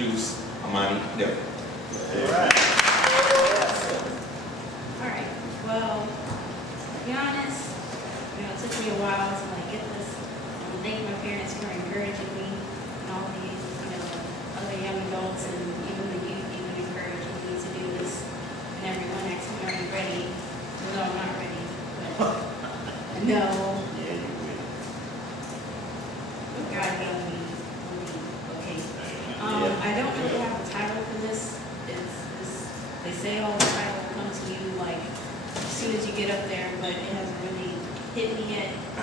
introduce Amonee. Alright, well, to be honest, it took me a while to get this. And thank my parents for encouraging me, and all these, other young adults and even the youth even encouraging me to do this. And everyone asks me, are you ready? No, I'm not ready. But no. Yeah, you will. God help me. Okay. I don't really have a title for this. They say all the title will come to you as soon as you get up there, but it hasn't really hit me yet. I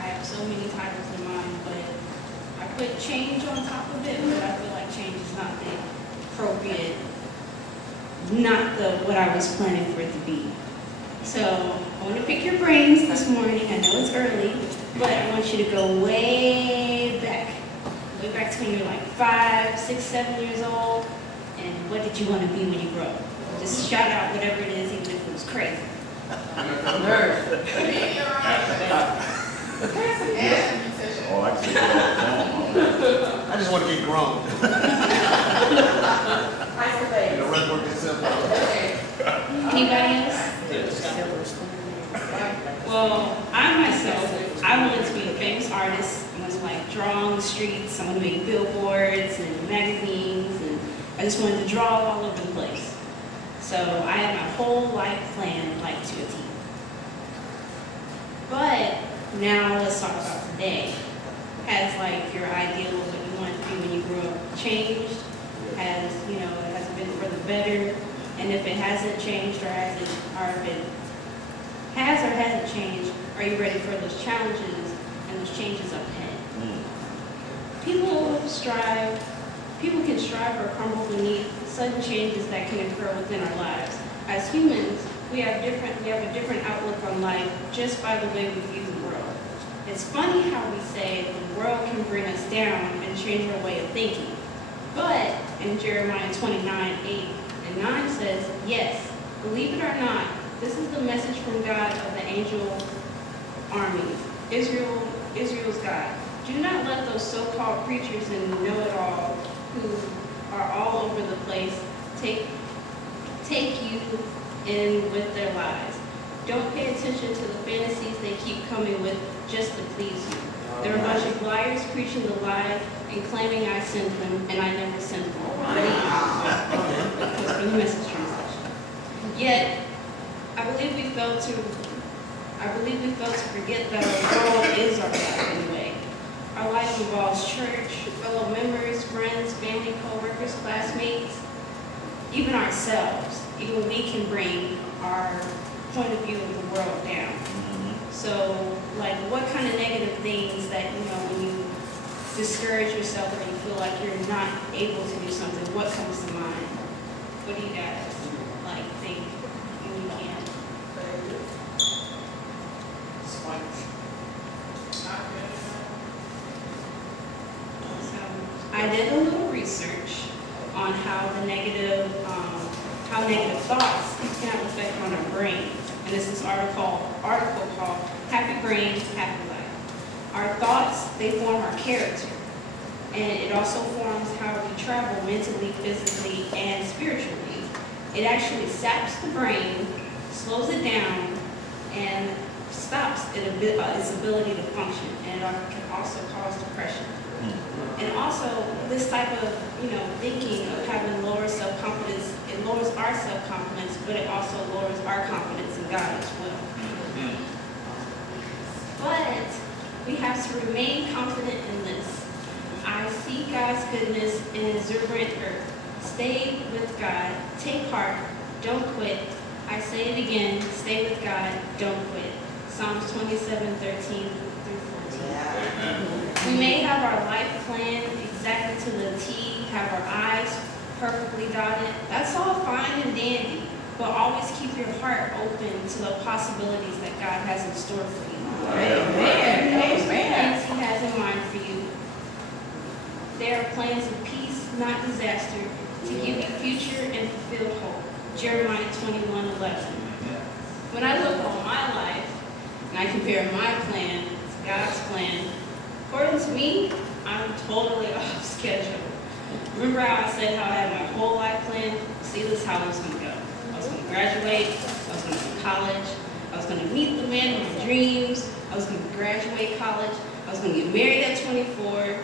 have so many titles in mind, but I put change on top of it, but I feel like change is not the appropriate, not what I was planning for it to be. So I want to pick your brains this morning. I know it's early, but I want you to go way back to when you were 5, 6, 7 years old, and what did you want to be when you grow up? Just shout out whatever it is, even if it was crazy. Nurse. Oh, I can say that. I just want to be grown. The rest work itself out. Anybody else? Well, I wanted to be a famous artist. I wanted to draw on the streets. I wanted to make billboards and magazines, and I just wanted to draw all over the place. So I had my whole life planned to a T. But now let's talk about today. Has your ideal of what you want to be when you grew up changed? Has it been for the better? And if it hasn't changed or if it has or hasn't changed, are you ready for those challenges and those changes up ahead? People can strive or crumble beneath sudden changes that can occur within our lives. As humans, we have a different outlook on life just by the way we view the world. It's funny how we say the world can bring us down and change our way of thinking. But in Jeremiah 29:8-9 says, yes, believe it or not, this is the message from God of the angel armies, Israel's God. Do not let those so-called preachers and know-it-all who are all over the place take you in with their lies. Don't pay attention to the fantasies they keep coming with just to please you. They're a bunch of liars preaching the lie and claiming I sent them, and I never sent them. Because from the Message translation. Yet, I believe we fail to forget that our world is our life anyway. Our life involves church, fellow members, friends, family, co-workers, classmates, even ourselves. Even we can bring our point of view of the world down. So, what kind of negative things that, when you discourage yourself or you feel like you're not able to do something, what comes to mind? What do you guys, think when you can? I did a little research on how negative thoughts can have an effect on our brain. And this is an article called Happy Brain, Happy Life. Our thoughts, they form our character. And it also forms how we travel mentally, physically, and spiritually. It actually saps the brain, slows it down, and stops its ability to function. And it can also cause depression. And also, this type of, thinking of having lower self-confidence, it lowers our self-confidence, but it also lowers our confidence in God as well. But we have to remain confident in this. I see God's goodness in exuberant earth. Stay with God. Take heart. Don't quit. I say it again. Stay with God. Don't quit. Psalms 27:13-14. We may have our life planned exactly to the T, have our I's perfectly dotted. That's all fine and dandy, but always keep your heart open to the possibilities that God has in store for you. Amen. Things He has in mind for you. There are plans of peace, not disaster, to give you future and fulfilled hope. Jeremiah 21:11. When I look on my life and I compare my plan to God's plan, according to me, I'm totally off schedule. Remember how I said how I had my whole life planned? See, this is how it was going to go. I was going to graduate. I was going to go to college. I was going to meet the man of my dreams. I was going to graduate college. I was going to get married at 24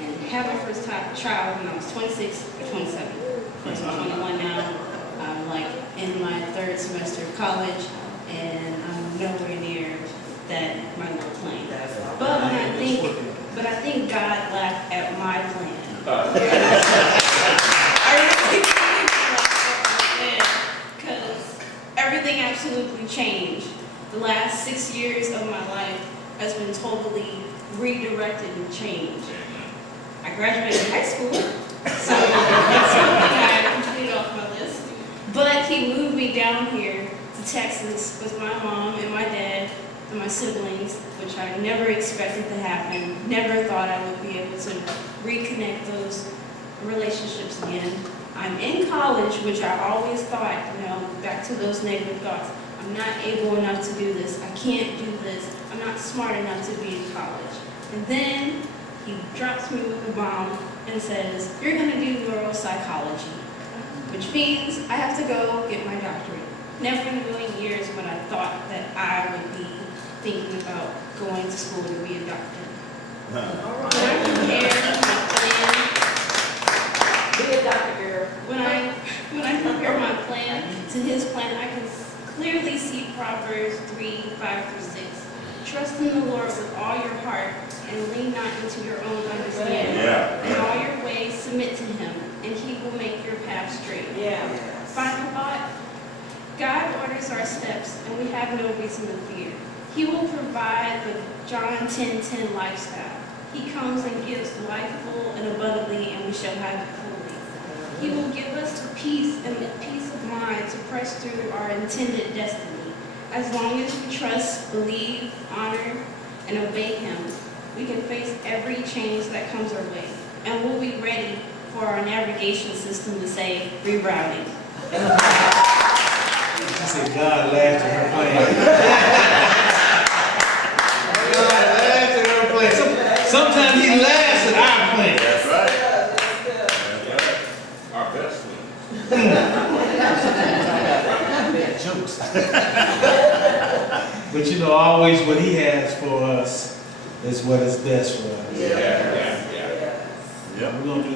and have my first child when I was 26 or 27. Of course, I'm 21 now. I'm like in my 3rd semester of college, and I'm nowhere near that my little plan. But I think God laughed at my plan. I really think God laughed at my plan because everything absolutely changed. The last 6 years of my life has been totally redirected and changed. I graduated high school, so that's something I completed off my list. But he moved me down here to Texas with my mom and my dad and my siblings, which I never expected to happen. Never thought I would be able to reconnect those relationships again. I'm in college, which I always thought, back to those negative thoughts. I'm not able enough to do this. I can't do this. I'm not smart enough to be in college. And then he drops me with a bomb and says, you're going to do neuropsychology, which means I have to go get my doctorate. Never in a million years would I thought that I would be thinking about going to school to be a doctor. When I compare my plan, Be a doctor, girl. when I compare my plan to his plan, I can clearly see Proverbs 3:5-6. Trust in the Lord with all your heart and lean not into your own understanding. In all your ways submit to him, and he will make your path straight. Final thought, God orders our steps, and we have no reason to fear. He will provide the John 10:10 lifestyle. He comes and gives life full and abundantly, and we shall have it fully. He will give us peace and peace of mind to press through our intended destiny. As long as we trust, believe, honor, and obey him, we can face every change that comes our way. And we'll be ready for our navigation system to say, rerouting. She said God laughed at her plan. God laughed at her plan. Sometimes he laughs at our plan. That's right. That's right. Our best one. Jokes. But always what he has for us is what is best for us. Yeah. We're gonna do